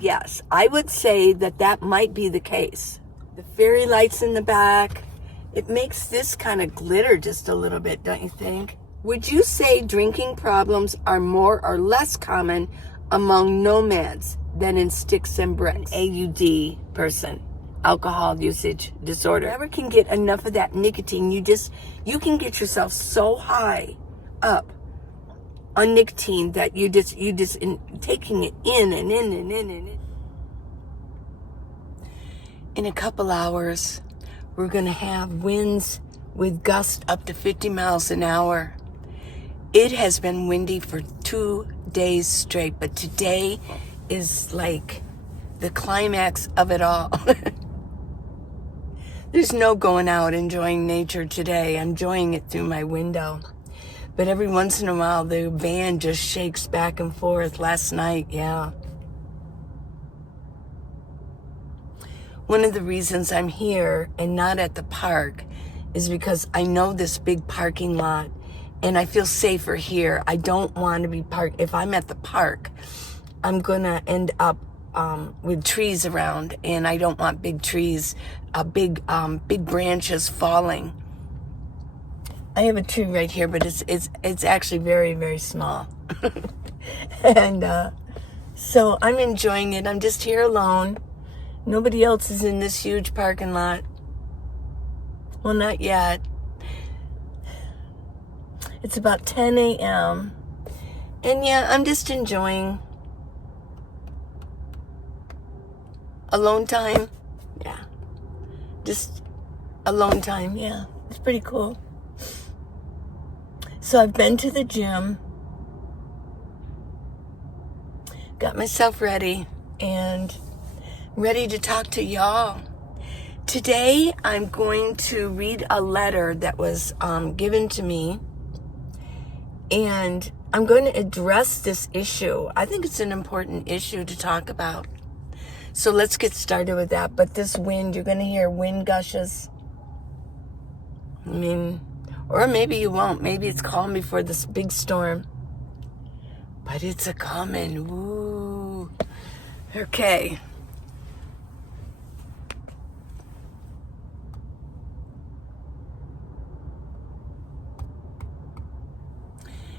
Yes, I would say that that might be the case. The fairy lights in the back, it makes this kind of glitter just a little bit, don't you think? Would you say drinking problems are more or less common among nomads than in sticks and bricks? AUD person, alcohol usage disorder. Never can get enough of that nicotine. You can get yourself so high up on nicotine that you just taking it in and in and in and in. In a couple hours, we're going to have winds with gusts up to 50 miles an hour. It has been windy for 2 days straight, but today is like the climax of it all. There's no going out enjoying nature today. I'm enjoying it through my window. But every once in a while, the van just shakes back and forth. Last night, yeah. One of the reasons I'm here and not at the park is because I know this big parking lot and I feel safer here. I don't want to be parked. If I'm at the park, I'm going to end up with trees around, and I don't want big trees, big branches falling. I have a tree right here, but it's actually very, very small. And so I'm enjoying it. I'm just here alone. Nobody else is in this huge parking lot. Well, not yet. It's about 10 a.m. And yeah, I'm just enjoying alone time. Yeah. Just alone time. Yeah. It's pretty cool. So I've been to the gym, got myself ready, and ready to talk to y'all. Today, I'm going to read a letter that was given to me, and I'm going to address this issue. I think it's an important issue to talk about. So let's get started with that. But this wind, you're going to hear wind gushes. I mean, or maybe you won't. Maybe it's calm before this big storm. But it's a coming. Woo. Okay.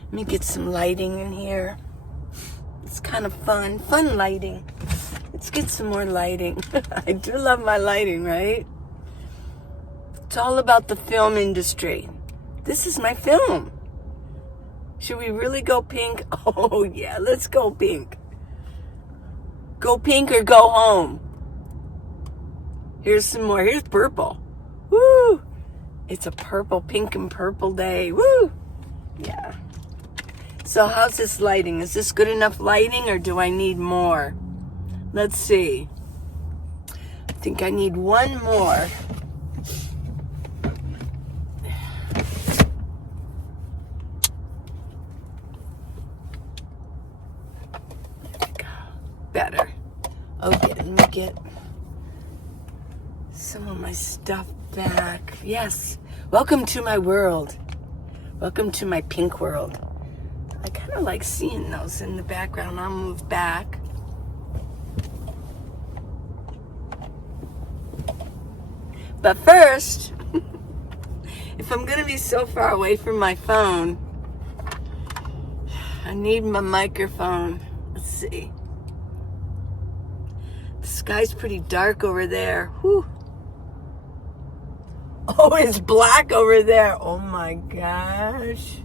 Let me get some lighting in here. It's kind of fun. Fun lighting. Let's get some more lighting. I do love my lighting, right? It's all about the film industry. This is my film. Should we really go pink? Oh, yeah, let's go pink. Go pink or go home. Here's some more. Here's purple. Woo! It's a purple, pink and purple day. Woo! Yeah. So how's this lighting? Is this good enough lighting, or do I need more? Let's see. I think I need one more. Better. Okay, let me get some of my stuff back. Yes. Welcome to my world. Welcome to my pink world. I kind of like seeing those in the background. I'll move back. But first, if I'm going to be so far away from my phone, I need my microphone. Let's see. The sky's pretty dark over there. Whew. Oh, it's black over there. Oh my gosh.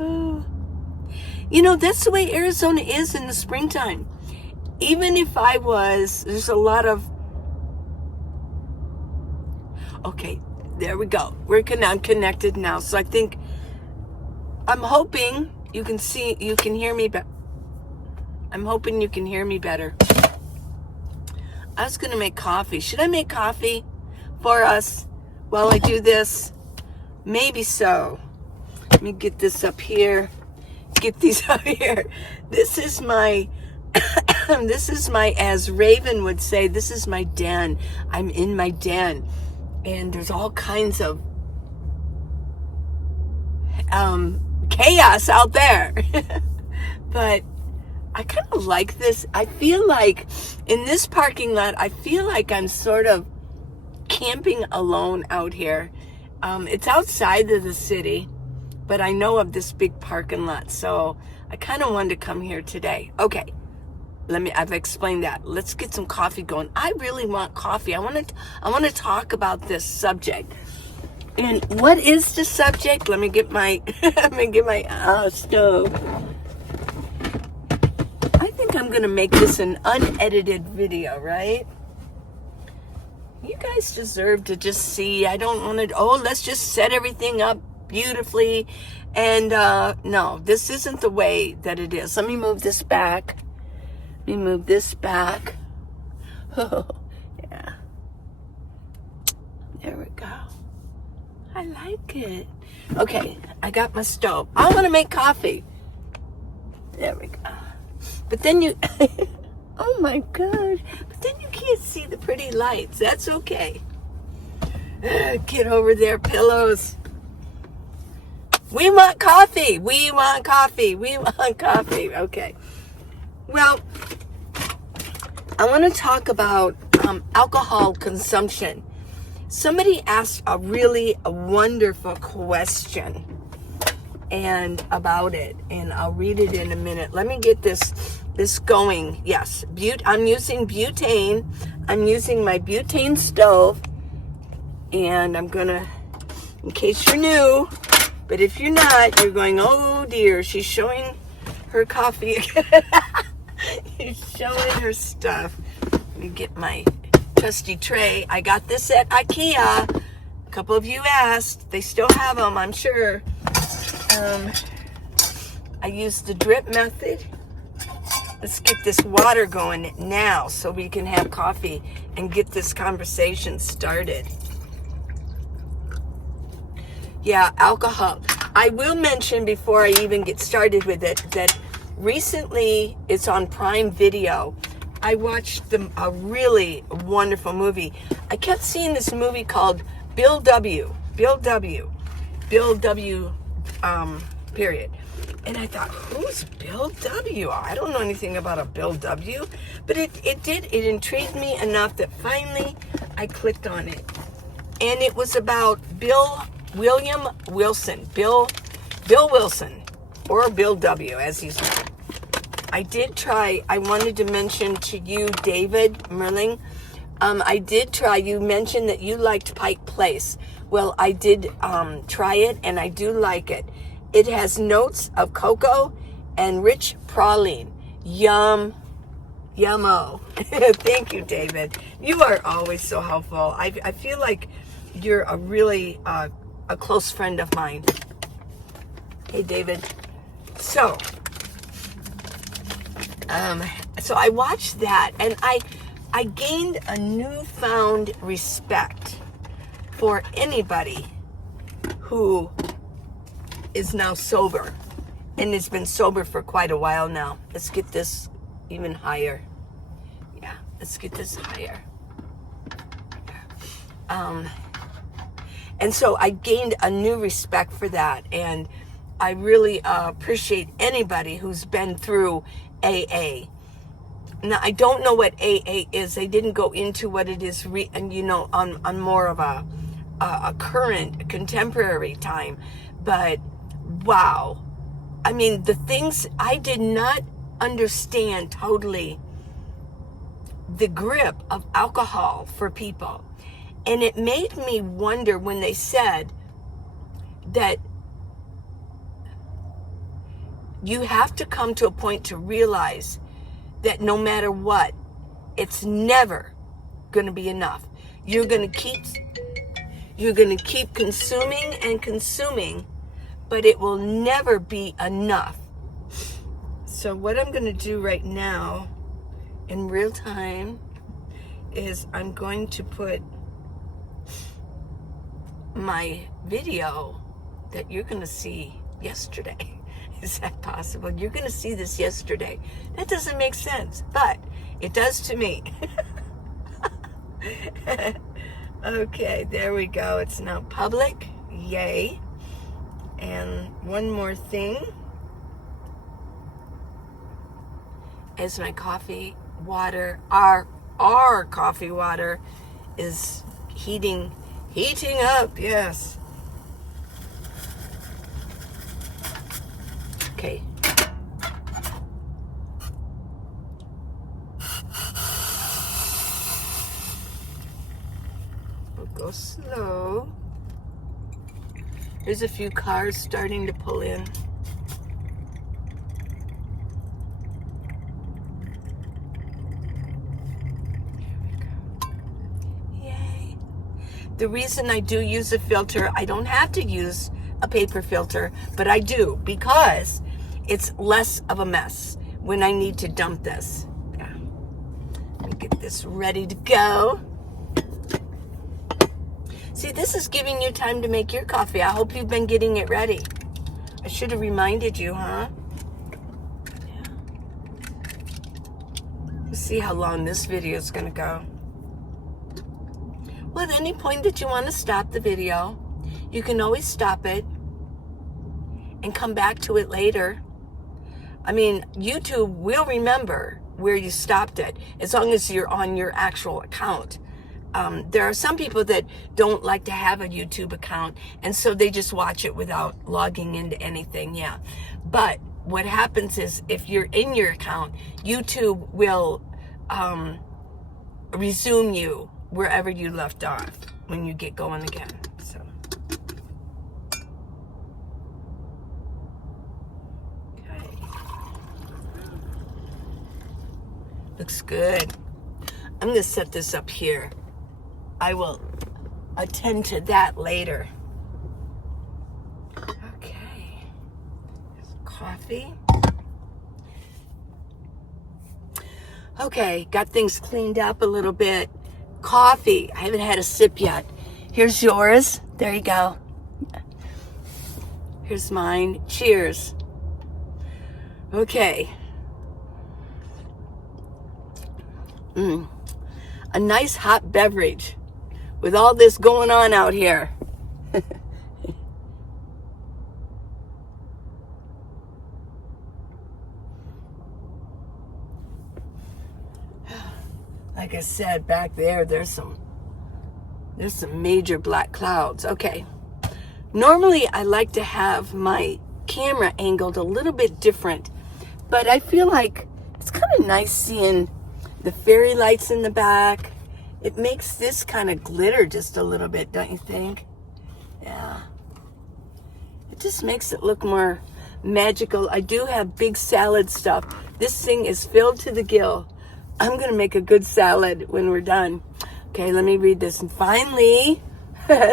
Oh. You know, that's the way Arizona is in the springtime. Even if there's a lot of, okay, there we go. I'm connected now. So I'm hoping you can hear me better. I'm hoping you can hear me better. I was going to make coffee. Should I make coffee for us while I do this? Maybe so. Let me get this up here. Get these up here. This is my, as Raven would say, this is my den. I'm in my den. And there's all kinds of chaos out there. But I kind of like this. I feel like in this parking lot, I feel like I'm sort of camping alone out here. It's outside of the city, but I know of this big parking lot, so I kind of wanted to come here today. Okay, I've explained that. Let's get some coffee going. I really want coffee. I want to talk about this subject. And what is the subject? Let me get my stove. I think I'm going to make this an unedited video, right? You guys deserve to just see. I don't want to, let's just set everything up beautifully. And no, this isn't the way that it is. Let me move this back. Oh, yeah. There we go. I like it. Okay, I got my stove. I want to make coffee. There we go. But then you, oh my God. But then you can't see the pretty lights. That's okay. Get over there, pillows. We want coffee. We want coffee. We want coffee. Okay. Well, I want to talk about alcohol consumption. Somebody asked a wonderful question and about it, and I'll read it in a minute. Let me get this going. Yes, I'm using butane. I'm using my butane stove, and I'm gonna, in case you're new, but if you're not, you're going, oh dear, she's showing her coffee. She's showing her stuff. Let me get my trusty tray. I got this at IKEA. A couple of you asked. They still have them, I'm sure. I used the drip method. Let's get this water going now so we can have coffee and get this conversation started. Yeah, alcohol. I will mention before I even get started with it that recently it's on Prime Video. I watched a really wonderful movie. I kept seeing this movie called Bill W. Period. And I thought, who's Bill W? I don't know anything about a Bill W. But it intrigued me enough that finally I clicked on it. And it was about Bill Wilson, or Bill W, as he's known. I wanted to mention to you, David Merling, I did try, you mentioned that you liked Pike Place. Well, I did try it, and I do like it. It has notes of cocoa and rich praline. Yummo. Thank you, David. You are always so helpful. I feel like you're a really a close friend of mine. Hey, David. So I watched that, and I gained a newfound respect for anybody who is now sober and has been sober for quite a while now. Let's get this even higher. Yeah, let's get this higher. And so I gained a new respect for that, and I really appreciate anybody who's been through AA. Now, I don't know what AA is. They didn't go into what it is, on more of a current, contemporary time. But wow, I mean, the things I did not understand totally, the grip of alcohol for people. And it made me wonder when they said that you have to come to a point to realize that no matter what, it's never going to be enough. You're going to keep consuming and consuming, but it will never be enough. So what I'm going to do right now in real time is I'm going to put my video that you're going to see yesterday. Is that possible? You're going to see this yesterday. That doesn't make sense, but it does to me. Okay, there we go. It's now public. Yay. And one more thing. as my coffee water, our coffee water is heating up, yes. Okay. We'll go slow. There's a few cars starting to pull in. The reason I do use a filter, I don't have to use a paper filter, but I do because it's less of a mess when I need to dump this. Yeah. Let me get this ready to go. See, this is giving you time to make your coffee. I hope you've been getting it ready. I should have reminded you, huh? Yeah. Let's see how long this video is going to go. Well, at any point that you want to stop the video, you can always stop it and come back to it later. I mean, YouTube will remember where you stopped it as long as you're on your actual account. There are some people that don't like to have a YouTube account, and so they just watch it without logging into anything, yeah. But what happens is if you're in your account, YouTube will resume you wherever you left off when you get going again. So, okay. Looks good. I'm gonna set this up here. I will attend to that later. Okay. There's coffee. Okay, got things cleaned up a little bit. Coffee. I haven't had a sip yet. Here's yours. There you go. Here's mine. Cheers. Okay. A nice hot beverage with all this going on out here. Like I said, back there, there's some major black clouds. Okay. Normally, I like to have my camera angled a little bit different, but I feel like it's kind of nice seeing the fairy lights in the back. It makes this kind of glitter just a little bit, don't you think? Yeah. It just makes it look more magical. I do have big salad stuff. This thing is filled to the gill. I'm going to make a good salad when we're done. Okay, let me read this. And finally,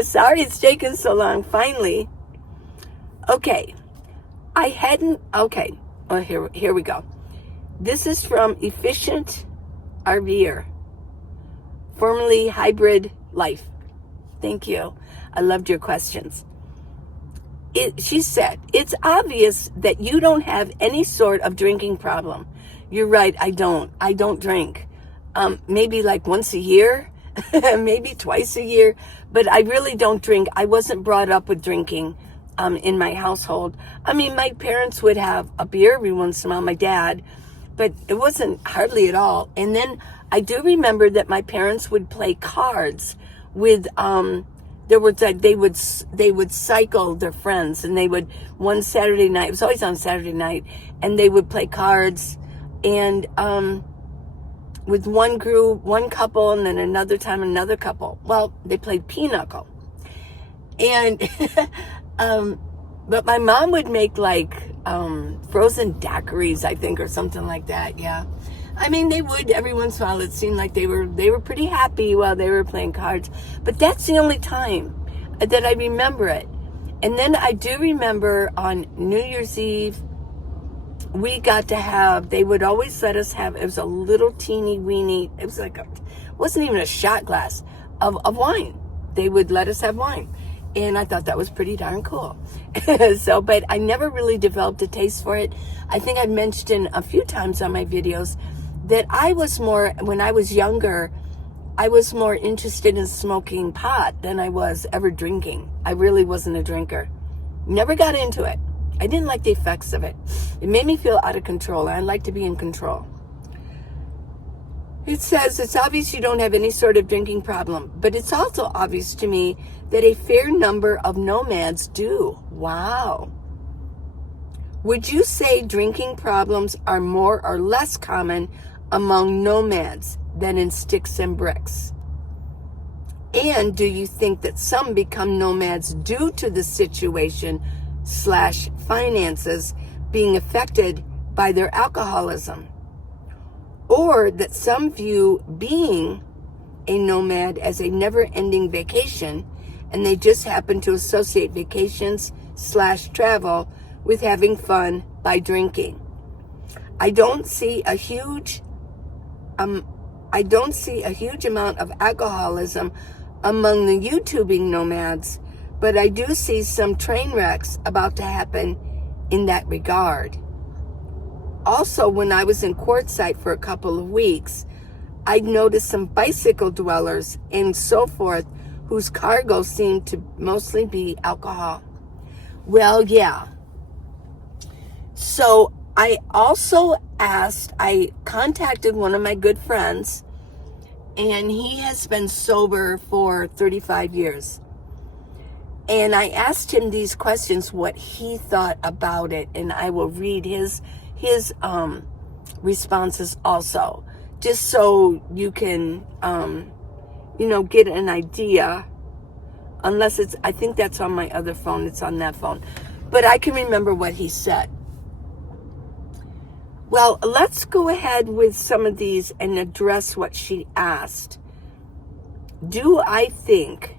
sorry it's taken so long. Finally. Okay. Oh, here we go. This is from Efficient RVer, formerly Hybrid Life. Thank you. I loved your questions. She said, it's obvious that you don't have any sort of drinking problem. You're right, I don't drink. Maybe like once a year, maybe twice a year, but I really don't drink. I wasn't brought up with drinking in my household. I mean, my parents would have a beer every once in a while, my dad, but it wasn't hardly at all. And then I do remember that my parents would play cards with, they would cycle their friends, and they would, one Saturday night, it was always on Saturday night, and they would play cards, and with one group, one couple, and then another time another couple. Well, they played pinochle. And but my mom would make like frozen daiquiris, I think, or something like that. Yeah, I mean, they would every once in a while. It seemed like they were pretty happy while they were playing cards. But that's the only time that I remember it. And then I do remember on New Year's Eve, we got to have, they would always let us have, it was a little teeny weeny, it was like, it wasn't even a shot glass of wine. They would let us have wine. And I thought that was pretty darn cool. So, but I never really developed a taste for it. I think I mentioned a few times on my videos that I was more, when I was younger, I was more interested in smoking pot than I was ever drinking. I really wasn't a drinker. Never got into it. I didn't like the effects of it. It made me feel out of control. I like to be in control. It says, it's obvious you don't have any sort of drinking problem, but it's also obvious to me that a fair number of nomads do. Wow. Would you say drinking problems are more or less common among nomads than in sticks and bricks? And do you think that some become nomads due to the situation/finances being affected by their alcoholism? Or that some view being a nomad as a never-ending vacation, and they just happen to associate vacations/travel with having fun by drinking? I don't see a huge amount of alcoholism among the YouTubing nomads, but I do see some train wrecks about to happen in that regard. Also, when I was in Quartzsite for a couple of weeks, I noticed some bicycle dwellers and so forth whose cargo seemed to mostly be alcohol. Well, yeah. So I contacted one of my good friends, and he has been sober for 35 years. And I asked him these questions, what he thought about it, and I will read his responses also, just so you can, get an idea. Unless I think that's on my other phone, it's on that phone. But I can remember what he said. Well, let's go ahead with some of these and address what she asked. Do I think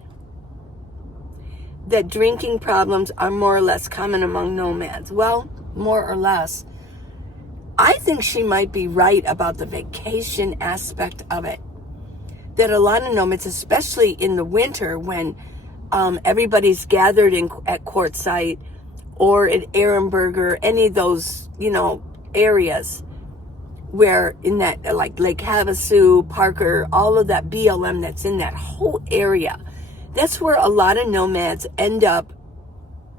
that drinking problems are more or less common among nomads? Well, more or less. I think she might be right about the vacation aspect of it. That a lot of nomads, especially in the winter when everybody's gathered at Quartzsite or at Ehrenberger, any of those, areas where in that, like Lake Havasu, Parker, all of that BLM that's in that whole area. That's where a lot of nomads end up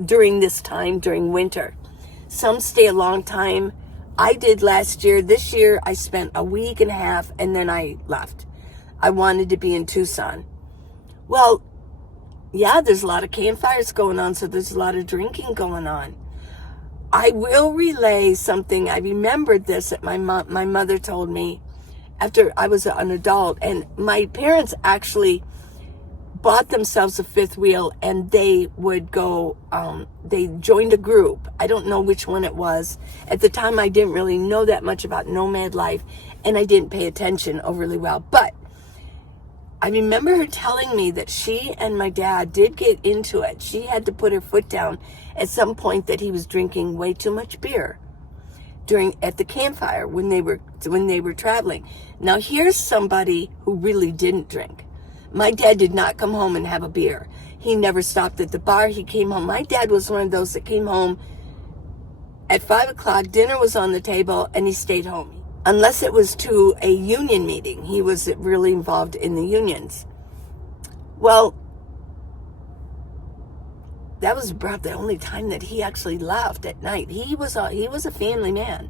during this time, during winter. Some stay a long time. I did last year. This year, I spent a week and a half, and then I left. I wanted to be in Tucson. Well, yeah, there's a lot of campfires going on, so there's a lot of drinking going on. I will relay something. I remembered this that my mother told me after I was an adult, and my parents actually bought themselves a fifth wheel, and they would go, they joined a group. I don't know which one it was. At the time, I didn't really know that much about nomad life, and I didn't pay attention overly well. But I remember her telling me that she and my dad did get into it. She had to put her foot down at some point that he was drinking way too much beer at the campfire when they were traveling. Now, here's somebody who really didn't drink. My dad did not come home and have a beer. He never stopped at the bar. He came home. My dad was one of those that came home at 5 o'clock. Dinner was on the table, and he stayed home. Unless it was to a union meeting. He was really involved in the unions. Well, that was about the only time that he actually left at night. He was a family man.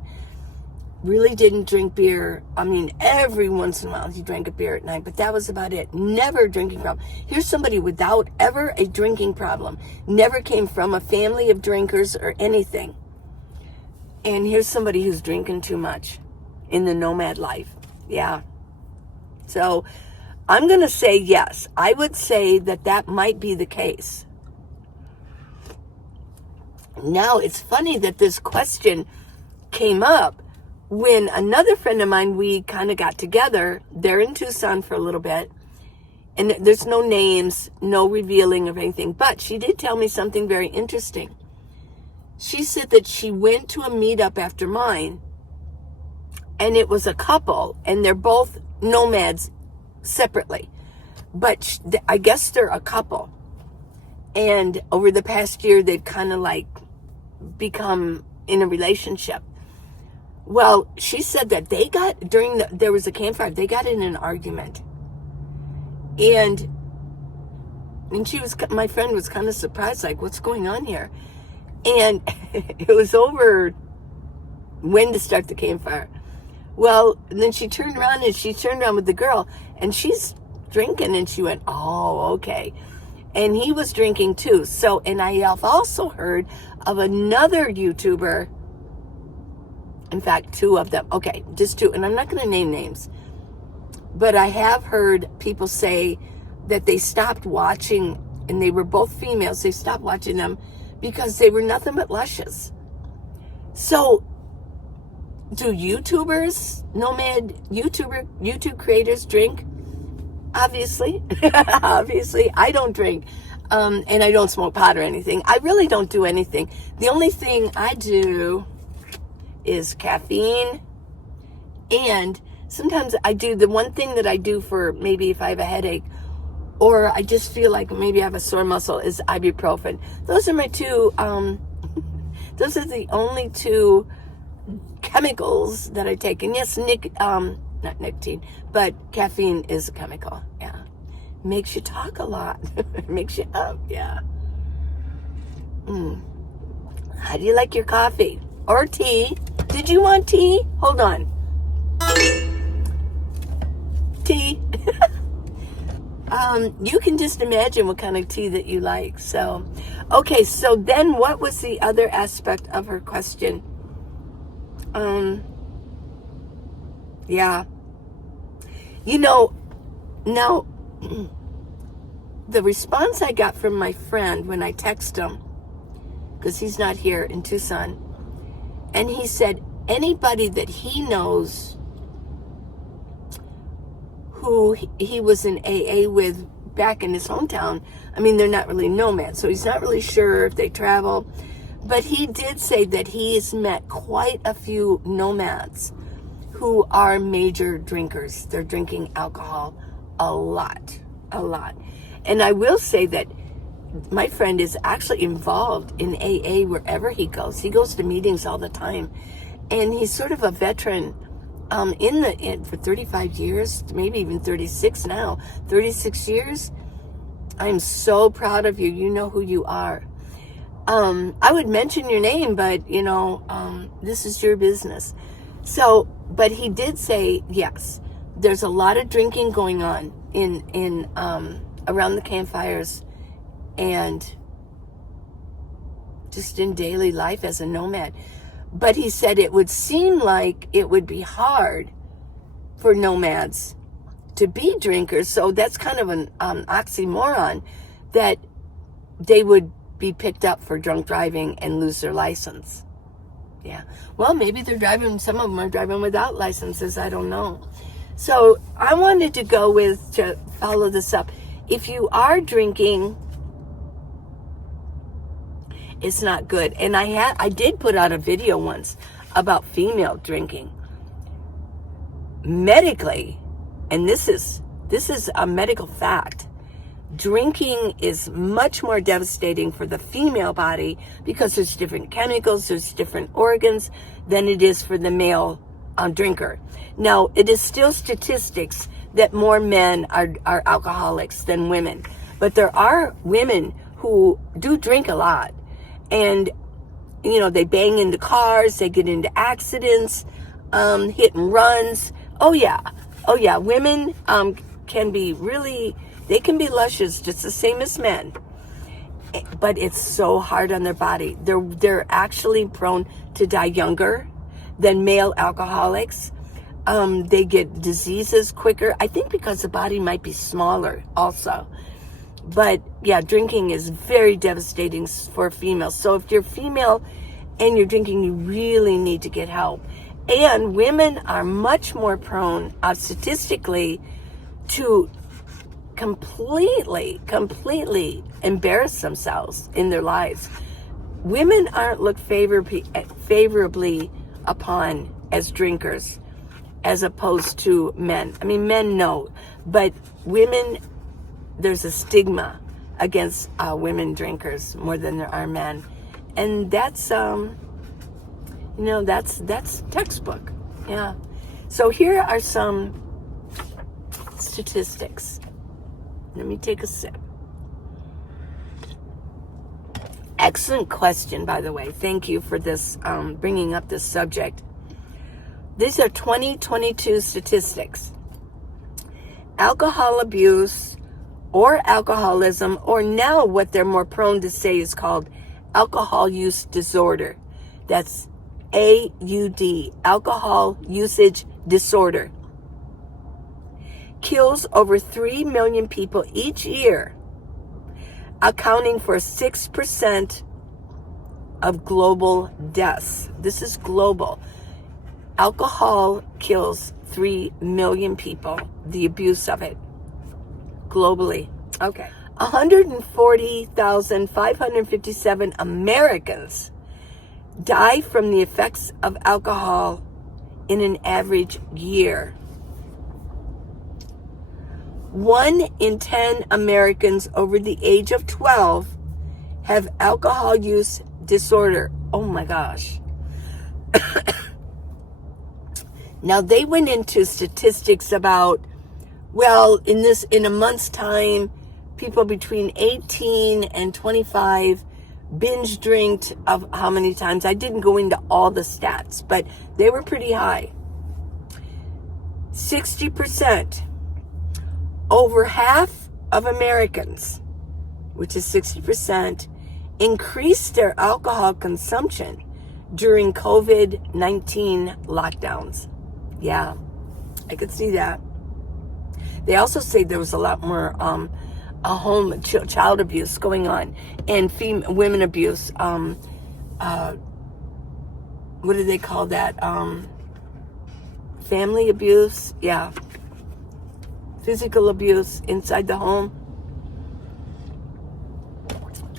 Really didn't drink beer. I mean, every once in a while he drank a beer at night, but that was about it. Never a drinking problem. Here's somebody without ever a drinking problem. Never came from a family of drinkers or anything. And here's somebody who's drinking too much in the nomad life. Yeah. So I'm going to say yes. I would say that might be the case. Now, it's funny that this question came up when another friend of mine, we kind of got together. They're in Tucson for a little bit. And there's no names, no revealing of anything. But she did tell me something very interesting. She said that she went to a meetup after mine. And it was a couple. And they're both nomads separately. But I guess they're a couple. And over the past year, they've kind of like become in a relationship. Well, she said that they got, there was a campfire, they got in an argument. And my friend was kind of surprised, like, what's going on here? And it was over when to start the campfire. Well, and then she turned around with the girl, and she's drinking, and she went, oh, okay. And he was drinking too. So, and I have also heard of another YouTuber, in fact, two of them. Okay, just two, and I'm not going to name names. But I have heard people say that they stopped watching, and they were both females, they stopped watching them because they were nothing but luscious. So, do YouTubers, nomad YouTube creators drink? Obviously. Obviously. I don't drink. And I don't smoke pot or anything. I really don't do anything. The only thing I do is caffeine, and sometimes I do the one thing that I do for maybe if I have a headache or I just feel like maybe I have a sore muscle is ibuprofen. Those are my two, those are the only two chemicals that I take. And yes, not nicotine, but caffeine is a chemical. Yeah. Makes you talk a lot. Makes you up. Yeah. How do you like your coffee? Or tea? Did you want tea? Hold on. Tea. You can just imagine what kind of tea that you like. So, okay. So then what was the other aspect of her question? Yeah. You know, now, the response I got from my friend when I text him, because he's not here in Tucson, and he said anybody that he knows who he was in AA with back in his hometown, I mean, they're not really nomads, so he's not really sure if they travel, but he did say that he's met quite a few nomads who are major drinkers. They're drinking alcohol a lot. And I will say that my friend is actually involved in AA wherever he goes. He goes to meetings all the time. And he's sort of a veteran for 35 years, maybe even 36 now. 36 years. I'm so proud of you. You know who you are. I would mention your name, but, this is your business. So, but he did say, yes, there's a lot of drinking going on in around the campfires and just in daily life as a nomad. But he said it would seem like it would be hard for nomads to be drinkers. So that's kind of an oxymoron, that they would be picked up for drunk driving and lose their license. Yeah. Well, maybe some of them are driving without licenses. I don't know. So I wanted to follow this up. If you are drinking, it's not good. And I did put out a video once about female drinking. Medically, and this is a medical fact, drinking is much more devastating for the female body because there's different chemicals, there's different organs than it is for the male drinker. Now, it is still statistics that more men are alcoholics than women. But there are women who do drink a lot. And, they bang into cars, they get into accidents, hit and runs. Oh, yeah. Women can be luscious just the same as men. But it's so hard on their body. They're actually prone to die younger than male alcoholics. They get diseases quicker. I think because the body might be smaller also. But yeah, drinking is very devastating for females. So if you're female and you're drinking, you really need to get help. And women are much more prone, statistically, to completely embarrass themselves in their lives. Women aren't looked favorably upon as drinkers as opposed to men. I mean, men know, but women, there's a stigma against women drinkers more than there are men. And that's, that's textbook. Yeah. So here are some statistics. Let me take a sip. Excellent question, by the way. Thank you for this, bringing up this subject. These are 2022 statistics. Alcohol abuse or alcoholism, or now what they're more prone to say is called alcohol use disorder. That's AUD, alcohol usage disorder. Kills over 3 million people each year, accounting for 6% of global deaths. This is global. Alcohol kills 3 million people, the abuse of it, globally. Okay. 140,557 Americans die from the effects of alcohol in an average year. 1 in 10 Americans over the age of 12 have alcohol use disorder. Oh my gosh. Now they went into statistics about, well, in a month's time, people between 18 and 25 binge drinked of how many times. I didn't go into all the stats, but they were pretty high. 60%. Over half of Americans, which is 60%, increased their alcohol consumption during COVID-19 lockdowns. Yeah, I could see that. They also say there was a lot more home child abuse going on, and women abuse. What do they call that? Family abuse. Yeah. Physical abuse inside the home.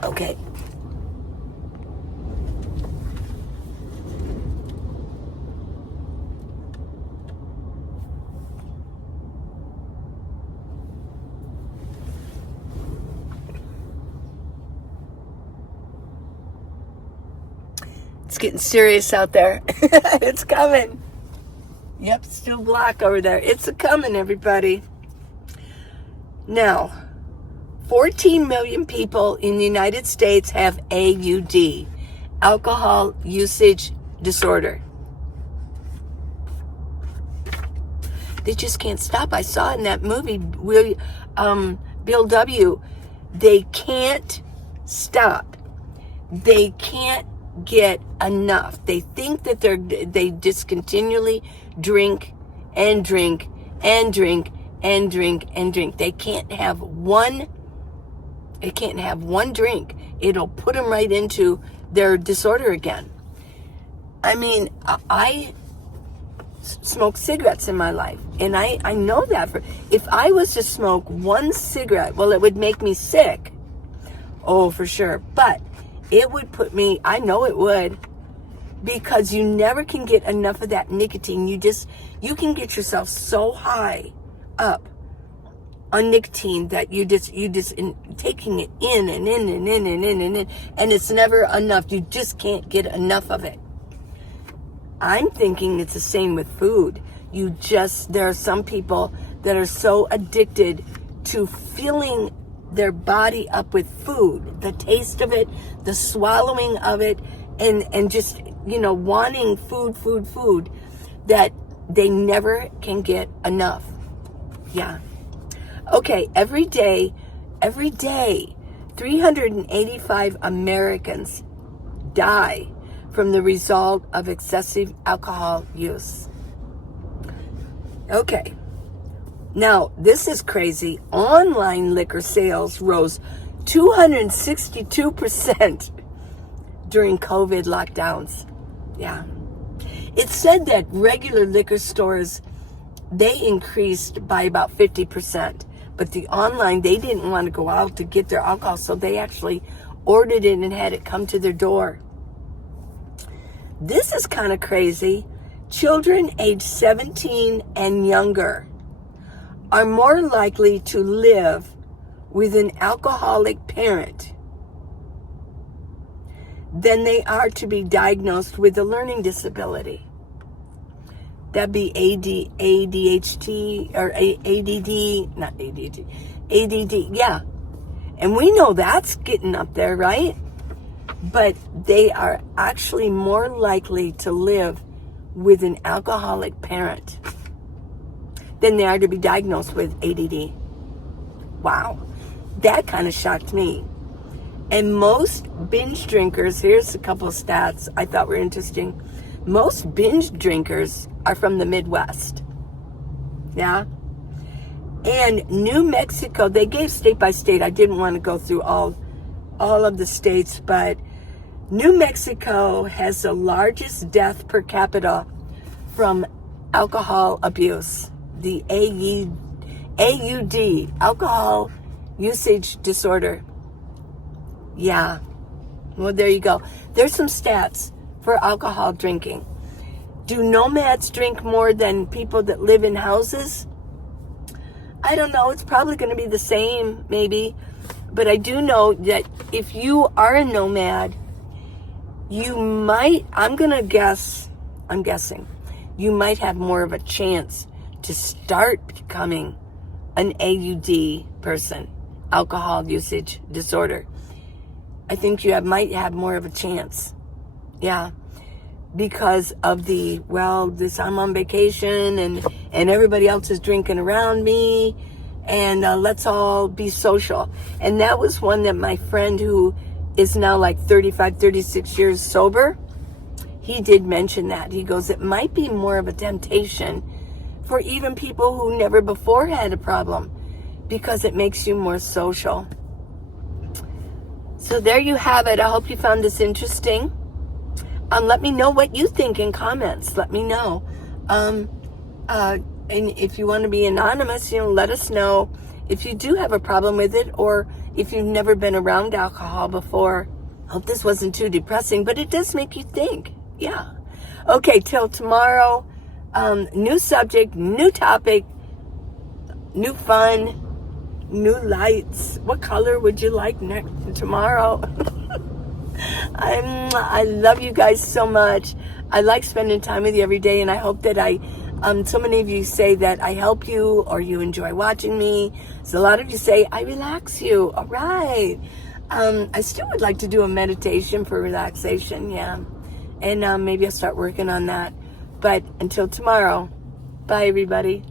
Okay. It's getting serious out there. It's coming. Yep, still black over there. It's a-coming, everybody. Now, 14 million people in the United States have AUD, alcohol usage disorder. They just can't stop. I saw in that movie, Bill W., they can't stop. They can't get enough. They think that they just continually drink and drink and drink and drink and drink. They can't have one drink. It'll put them right into their disorder again. I mean, I smoked cigarettes in my life, and I know that. If I was to smoke one cigarette, well, it would make me sick. Oh, for sure. But it would put me, I know it would, because you never can get enough of that nicotine. You can get yourself so high up on nicotine that you just taking it in and in and in and in and in, and it's never enough. You just can't get enough of it. I'm thinking it's the same with food. There are some people that are so addicted to filling their body up with food, the taste of it, the swallowing of it, and just, wanting food, that they never can get enough. Yeah. Okay, every day, 385 Americans die from the result of excessive alcohol use. Okay. Now, this is crazy. Online liquor sales rose 262% during COVID lockdowns. Yeah. It's said that regular liquor stores, they increased by about 50%. But the online, they didn't want to go out to get their alcohol, so they actually ordered it and had it come to their door. This is kind of crazy. Children aged 17 and younger are more likely to live with an alcoholic parent than they are to be diagnosed with a learning disability. That'd be ADHD or ADD, not ADHD, ADD, yeah. And we know that's getting up there, right? But they are actually more likely to live with an alcoholic parent than they are to be diagnosed with ADD. Wow. That kind of shocked me. And most binge drinkers, here's a couple of stats I thought were interesting. Most binge drinkers are from the Midwest. Yeah. And New Mexico, they gave state by state. I didn't want to go through all of the states, but New Mexico has the largest death per capita from alcohol abuse. The AUD, alcohol usage disorder. Yeah. Well, there you go. There's some stats for alcohol drinking. Do nomads drink more than people that live in houses? I don't know. It's probably going to be the same, maybe. But I do know that if you are a nomad, you might, I'm guessing, you might have more of a chance to start becoming an AUD person, alcohol usage disorder. I think you might have more of a chance. Yeah. Because of I'm on vacation and everybody else is drinking around me and let's all be social. And that was one that my friend who is now like 35, 36 years sober, he did mention that. He goes, it might be more of a temptation for even people who never before had a problem because it makes you more social. So there you have it. I hope you found this interesting. Let me know what you think in comments. Let me know. And if you want to be anonymous, let us know if you do have a problem with it or if you've never been around alcohol before. Hope this wasn't too depressing, but it does make you think. Yeah. Okay, till tomorrow. New subject, new topic, new fun, new lights. What color would you like tomorrow? I love you guys so much. I like spending time with you every day, and I hope that so many of you say that I help you or you enjoy watching me. So a lot of you say, I relax you. All right. I still would like to do a meditation for relaxation, yeah. And maybe I'll start working on that. But until tomorrow, bye everybody.